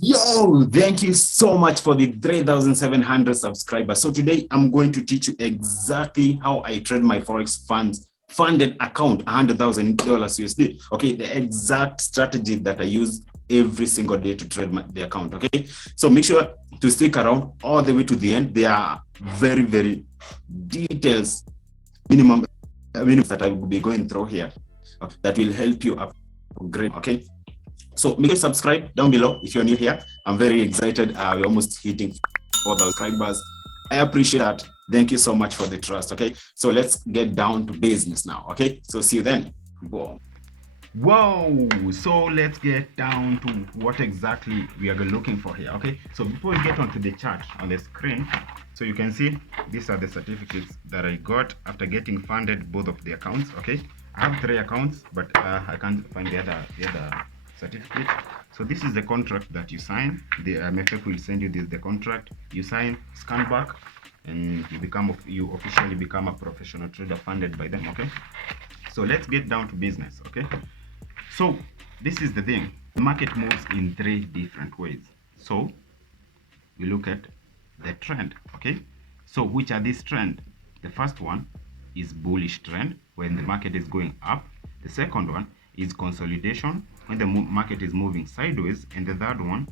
Yo, thank you so much for the 3,700 subscribers. So today I'm going to teach you exactly how I trade my Forex funds funded account, $100,000 USD. Okay, the exact strategy that I use every single day to trade the account. Okay, so make sure to stick around all the way to the end. There are very, very details, minimum that I will be going through here that will help you upgrade. Okay. So make sure to subscribe down below if you're new here. I'm very excited. We're almost hitting 4,000 subscribers. I appreciate that. Thank you so much for the trust. Okay, so let's get down to business now. Okay, so see you then. Boom. Whoa, so let's get down to what exactly we are looking for here. Okay, so before we get onto the chart on the screen, so you can see these are the certificates that I got after getting funded both of the accounts. Okay, I have 3 accounts, but I can't find the other certificate. So this is the contract that you sign. The MFF will send you the contract. You sign, scan back, and you officially become a professional trader funded by them. Okay, so let's get down to business. Okay, so this is the thing. The market moves in 3 different ways. So we look at the trend. Okay, so which are these trends? The first one is bullish trend when the market is going up. The second one is consolidation when the market is moving sideways, and the third one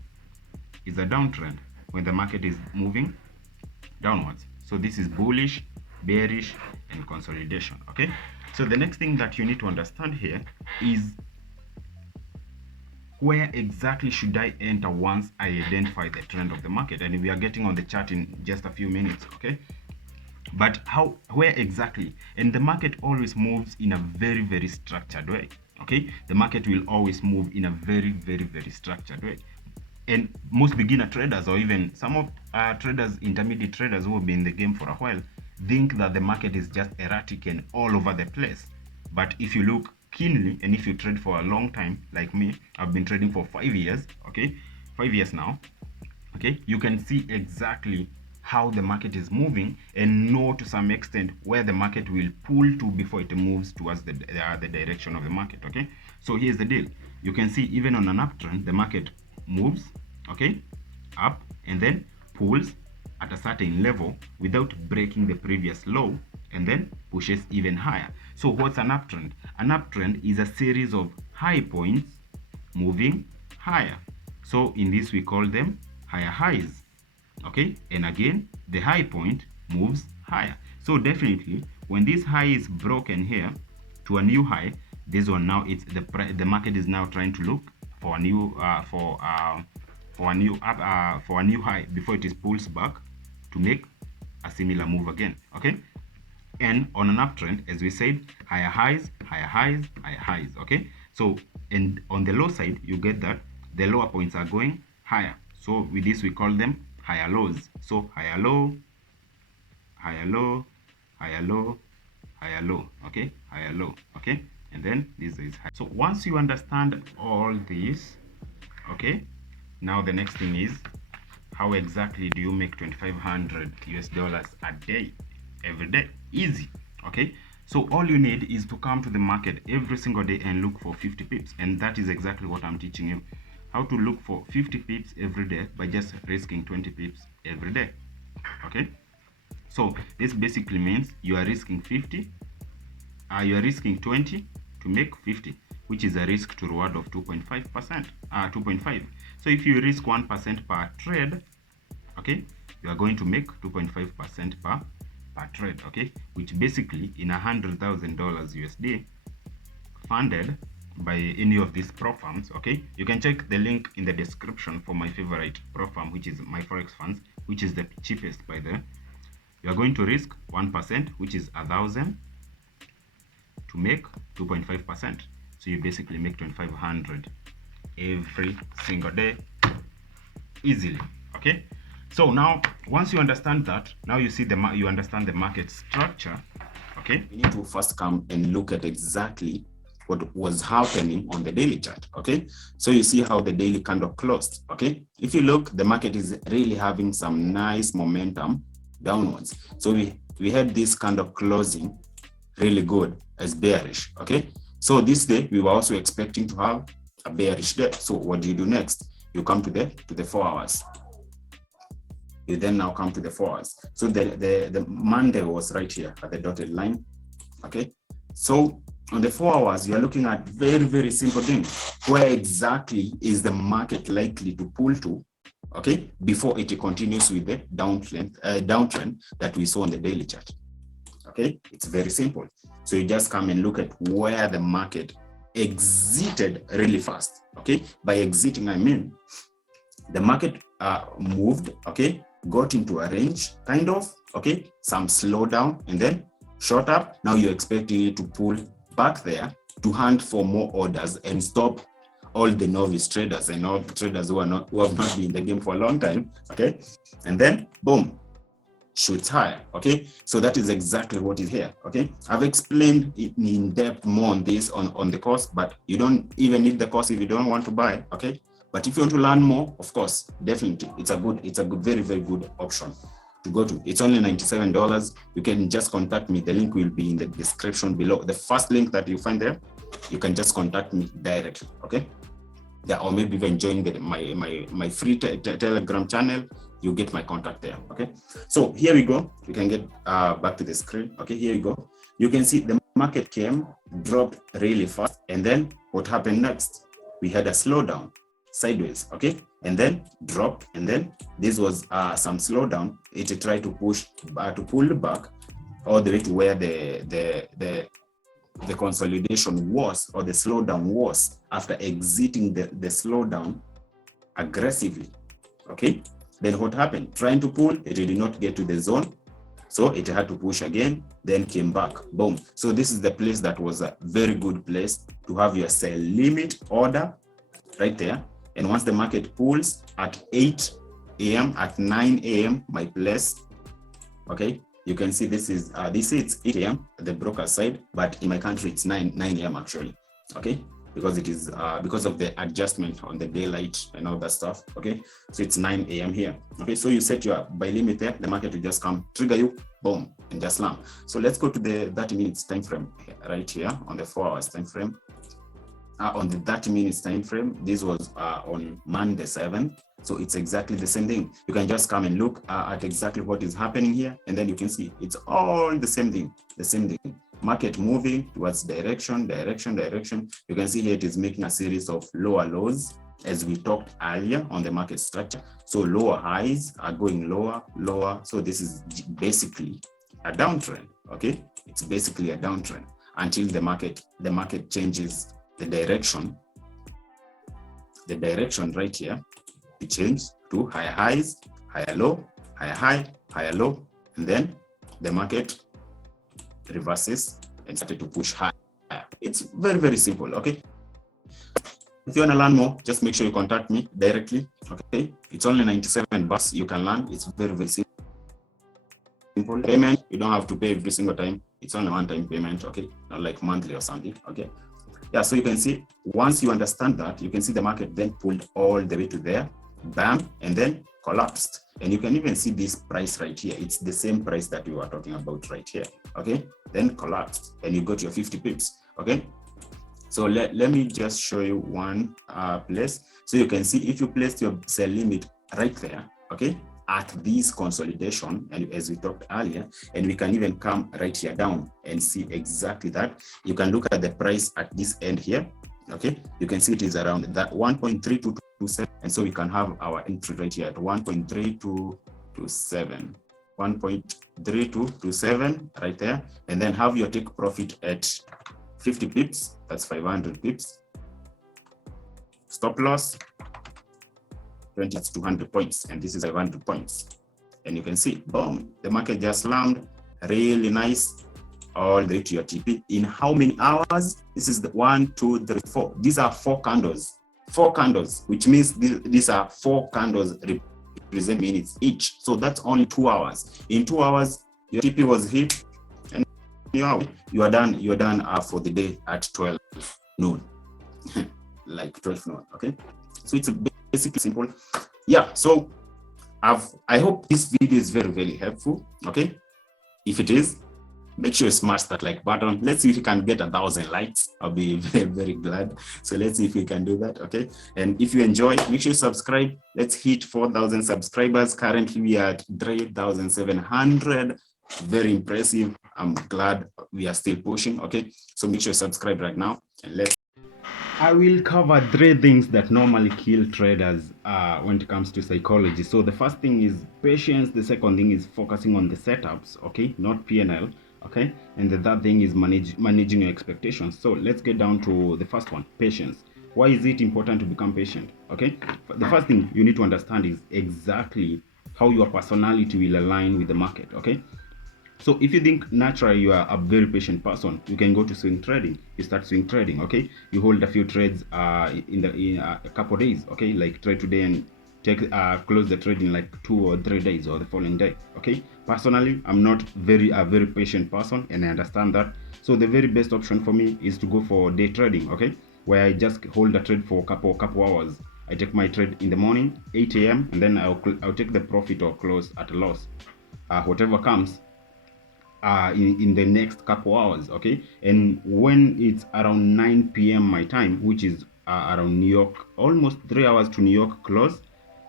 is a downtrend when the market is moving downwards. So this is bullish, bearish, and consolidation. Okay, so the next thing that you need to understand here is where exactly should I enter once I identify the trend of the market, and we are getting on the chart in just a few minutes. Okay, but where exactly? And the market always moves in a very, very structured way. Okay, the market will always move in a very, very, very structured way. And most beginner traders, or even some of traders, intermediate traders who have been in the game for a while, think that the market is just erratic and all over the place. But if you look keenly, and if you trade for a long time like me, I've been trading for 5 years. Okay, 5 years now. Okay, you can see exactly how the market is moving and know to some extent where the market will pull to before it moves towards the direction of the market. Okay, so here's the deal. You can see even on an uptrend, the market moves, okay, up, and then pulls at a certain level without breaking the previous low, and then pushes even higher. So what's an uptrend? An uptrend is a series of high points moving higher. So in this we call them higher highs. Okay, and again the high point moves higher. So definitely when this high is broken here to a new high, this one now it's the market is now trying to look for a new for a new high before it pulls back to make a similar move again. Okay, and on an uptrend, as we said, higher highs, higher highs, higher highs. Okay, so and on the low side you get that the lower points are going higher. So with this we call them higher lows. So higher low, higher low, higher low, higher low. Okay, higher low. Okay, and then this is high. So once you understand all this, okay, now the next thing is how exactly do you make 2,500 US dollars a day, every day? Easy. Okay, so all you need is to come to the market every single day and look for 50 pips, and that is exactly what I'm teaching you. How to look for 50 pips every day by just risking 20 pips every day. Okay, so this basically means you are risking 50, you are risking 20 to make 50, which is a risk to reward of 2.5%, 2.5. So if you risk 1% per trade, okay, you are going to make 2.5% per trade. Okay, which basically in $100,000 USD funded by any of these pro firms. Okay, you can check the link in the description for my favorite pro firm, which is my Forex funds, which is the cheapest by the way. You are going to risk 1%, which is 1,000, to make 2.5%. So you basically make 2,500 every single day easily. Okay, so now once you understand that, now you see you understand the market structure. Okay, we need to first come and look at exactly what was happening on the daily chart. Okay, so you see how the daily candle closed. Okay, if you look, the market is really having some nice momentum downwards. So we had this candle closing really good as bearish. Okay, so this day we were also expecting to have a bearish day. So what do you do next? you come to the 4 hours. You then now come to the 4 hours. So the Monday was right here at the dotted line. Okay. So on the 4 hours, you are looking at very, very simple thing. Where exactly is the market likely to pull to, okay, before it continues with the downtrend that we saw on the daily chart? Okay, it's very simple. So you just come and look at where the market exited really fast. Okay, by exiting, I mean the market moved, okay, got into a range, kind of, okay, some slowdown, and then shot up. Now you're expecting it to pull back there to hunt for more orders and stop all the novice traders and all the traders who have not been in the game for a long time, okay, and then boom, shoots higher. Okay, so that is exactly what is here. Okay, I've explained in depth more on this on the course, but you don't even need the course if you don't want to buy. Okay, but if you want to learn more, of course, definitely it's a good, very, very good option to go to. It's only $97. You can just contact me. The link will be in the description below. The first link that you find there, you can just contact me directly. Okay, yeah, or maybe even join my free Telegram channel. You get my contact there. Okay, so here we go. We can get back to the screen. Okay, here you go. You can see the market came, dropped really fast, and then what happened next? We had a slowdown sideways. Okay, and then dropped, and then this was some slowdown. It tried to push to pull back all the way to where the consolidation was, or the slowdown was, after exiting the slowdown aggressively. Okay, then what happened? Trying to pull, it did not get to the zone, so it had to push again, then came back. Boom. So this is the place that was a very good place to have your sell limit order right there. And once the market pulls at 8 a.m., at 9 a.m., my place, okay, you can see this is it's 8 a.m. the broker side, but in my country it's 9 a.m. actually. Okay, because it is because of the adjustment on the daylight and all that stuff. Okay, so it's 9 a.m. here. Okay, so you set your buy limit there, the market will just come, trigger you, boom, and just slam. So let's go to the 30 minutes time frame right here on the 4 hours time frame. On the 30 minutes time frame, this was on Monday 7th. So it's exactly the same thing. You can just come and look at exactly what is happening here, and then you can see it's all the same thing. Market moving towards direction. You can see here it is making a series of lower lows, as we talked earlier on the market structure. So lower highs are going lower. So this is basically a downtrend. Okay, it's basically a downtrend until the market changes the direction right here. It changed to higher highs, higher low, higher high, higher low, and then the market reverses and started to push higher. It's very, very simple. Okay, if you want to learn more, just make sure you contact me directly. Okay, it's only $97. You can learn. It's very, very simple payment. You don't have to pay every single time. It's only one-time payment. Okay, not like monthly or something. Okay, yeah, so you can see, once you understand that, you can see the market then pulled all the way to there, bam, and then collapsed. And you can even see this price right here. It's the same price that we were talking about right here. Okay, then collapsed, and you got your 50 pips. Okay, so let me just show you one place. So you can see, if you placed your sell limit right there, okay, at this consolidation, and as we talked earlier, and we can even come right here down and see exactly that. You can look at the price at this end here. Okay, you can see it is around that 1.3227, and so we can have our entry right here at 1.3227, 1.3227 right there, and then have your take profit at 50 pips. That's 500 pips. Stop loss 20, it's 200 points, and this is 500 points. And you can see, boom, the market just slammed really nice all the way to your TP. In how many hours? This is the 1, 2, 3, 4. These are 4 candles. 4 candles, which means these are 4 candles represent minutes each. So that's only 2 hours. In 2 hours, your TP was hit, and you are done. You are done for the day at 12 noon, like 12 noon. Okay, so it's basically simple. Yeah, so I hope this video is very, very helpful. Okay, if it is, make sure you smash that like button. Let's see if you can get 1,000 likes. I'll be very, very glad. So let's see if we can do that. Okay. And if you enjoy, make sure you subscribe. Let's hit 4,000 subscribers. Currently, we are at 3,700. Very impressive. I'm glad we are still pushing. Okay. So make sure you subscribe right now. And I will cover 3 things that normally kill traders when it comes to psychology. So the first thing is patience. The second thing is focusing on the setups, okay, not PNL, okay. And the third thing is managing your expectations. So let's get down to the first one, patience. Why is it important to become patient? Okay, the first thing you need to understand is exactly how your personality will align with the market. Okay, so if you think naturally you are a very patient person, you can go to swing trading. You start swing trading, okay? You hold a few trades in a couple days, okay? Like trade today and take close the trade in like 2 or 3 days or the following day, okay? Personally, I'm not a very patient person, and I understand that. So the very best option for me is to go for day trading, okay? Where I just hold a trade for a couple hours. I take my trade in the morning, 8 a.m., and then I'll take the profit or close at a loss. Whatever comes, in the next couple hours, okay? And when it's around 9 p.m. my time, which is around New York, almost 3 hours to New York close,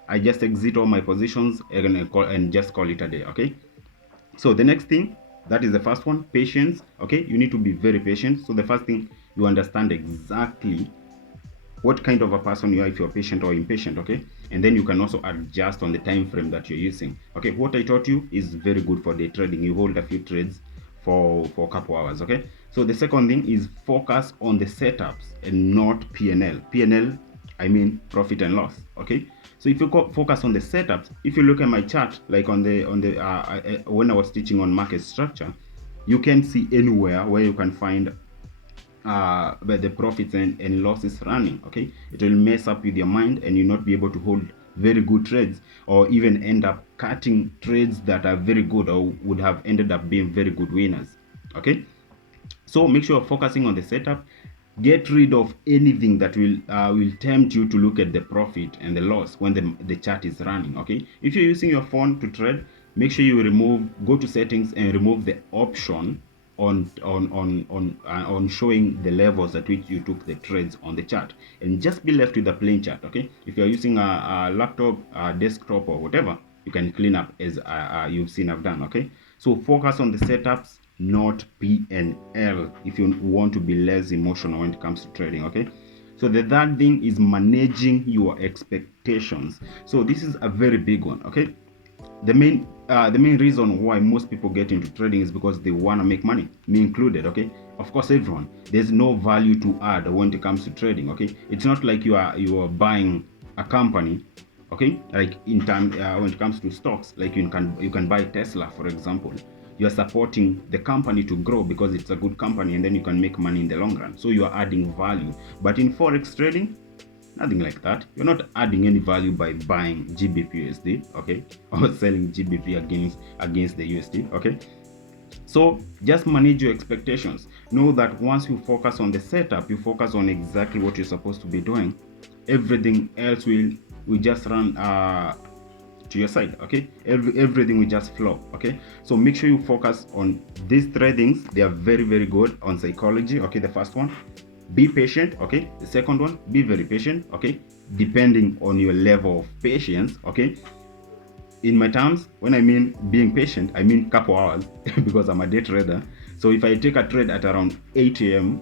I just exit all my positions and just call it a day, okay? So the next thing, that is the first one, patience, okay? You need to be very patient. So the first thing, you understand exactly what kind of a person you are, if you're patient or impatient, okay? And then you can also adjust on the time frame that you're using. Okay, what I taught you is very good for day trading. You hold a few trades for a couple hours, okay? So the second thing is focus on the setups and not PNL. PNL, I mean profit and loss, okay? So if you focus on the setups, if you look at my chart, like on the when I was teaching on market structure, you can see anywhere where you can find where the profits and losses running, okay? It will mess up with your mind, and you'll not be able to hold very good trades, or even end up cutting trades that are very good or would have ended up being very good winners, okay? So make sure you're focusing on the setup. Get rid of anything that will tempt you to look at the profit and the loss when the chart is running, okay? If you're using your phone to trade, make sure you go to settings and remove the option on showing the levels at which you took the trades on the chart, and just be left with a plain chart, okay? If you're using a laptop, a desktop, or whatever, you can clean up as you've seen I've done, okay? So focus on the setups, not PNL, if you want to be less emotional when it comes to trading, okay? So the third thing is managing your expectations. So this is a very big one, okay? The main reason why most people get into trading is because they want to make money, me included, okay? Of course, everyone. There's no value to add when it comes to trading, okay? It's not like you are buying a company, okay? Like in time when it comes to stocks, like you can buy Tesla, for example. You're supporting the company to grow because it's a good company, and then you can make money in the long run. So you are adding value. But in Forex trading, nothing like that. You're not adding any value by buying GBP USD, okay, or selling GBP against the USD, okay? So just manage your expectations. Know that once you focus on the setup, you focus on exactly what you're supposed to be doing. Everything else will just run to your side, okay? Everything will just flow, okay? So make sure you focus on these 3 things. They are very, very good on psychology, okay? The first one, be patient, okay? The second one, be very patient, okay? Depending on your level of patience, okay? In my terms, when I mean being patient, I mean couple hours because I'm a day trader. So if I take a trade at around 8 a.m.,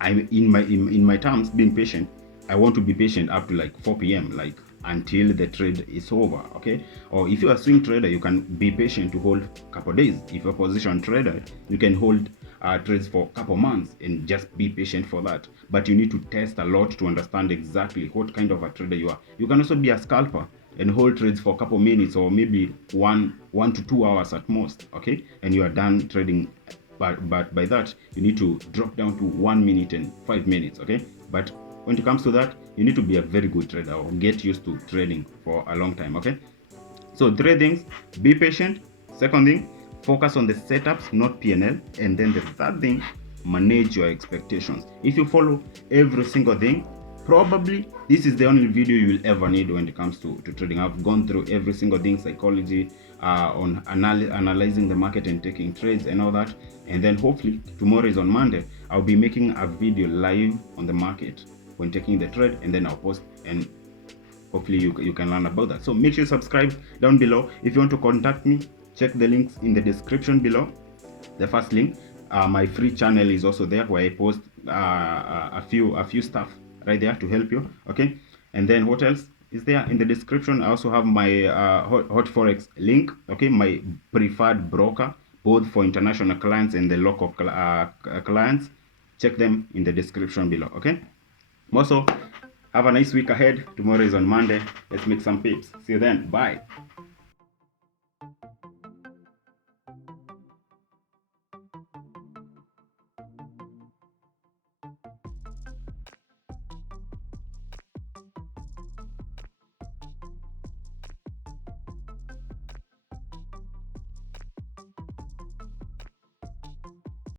I'm in my terms being patient, I want to be patient up to like 4 p.m., like until the trade is over, okay? Or if you're a swing trader, you can be patient to hold a couple days. If you're a position trader, you can hold trades for a couple months and just be patient for that. But you need to test a lot to understand exactly what kind of a trader you are. You can also be a scalper and hold trades for a couple minutes, or maybe 1 to 2 hours at most, okay? And you are done trading. But by that, you need to drop down to 1 minute and 5 minutes, okay? But when it comes to that, you need to be a very good trader or get used to trading for a long time, okay? So 3 things: be patient. Second thing, focus on the setups, not PNL. And then the third thing, manage your expectations. If you follow every single thing, Probably this is the only video you'll ever need when it comes to trading. I've gone through every single thing, psychology, on analyzing the market and taking trades and all that. And then hopefully tomorrow is on Monday, I'll be making a video live on the market when taking the trade, and then I'll post, and hopefully you can learn about that. So make sure you subscribe down below. If you want to contact me, check the links in the description below. The first link, my free channel is also there, where I post a few stuff right there to help you. Okay, and then what else is there in the description? I also have my hot Forex link. Okay, my preferred broker, both for international clients and the local clients. Check them in the description below. Okay, also have a nice week ahead. Tomorrow is on Monday. Let's make some pips. See you then. Bye.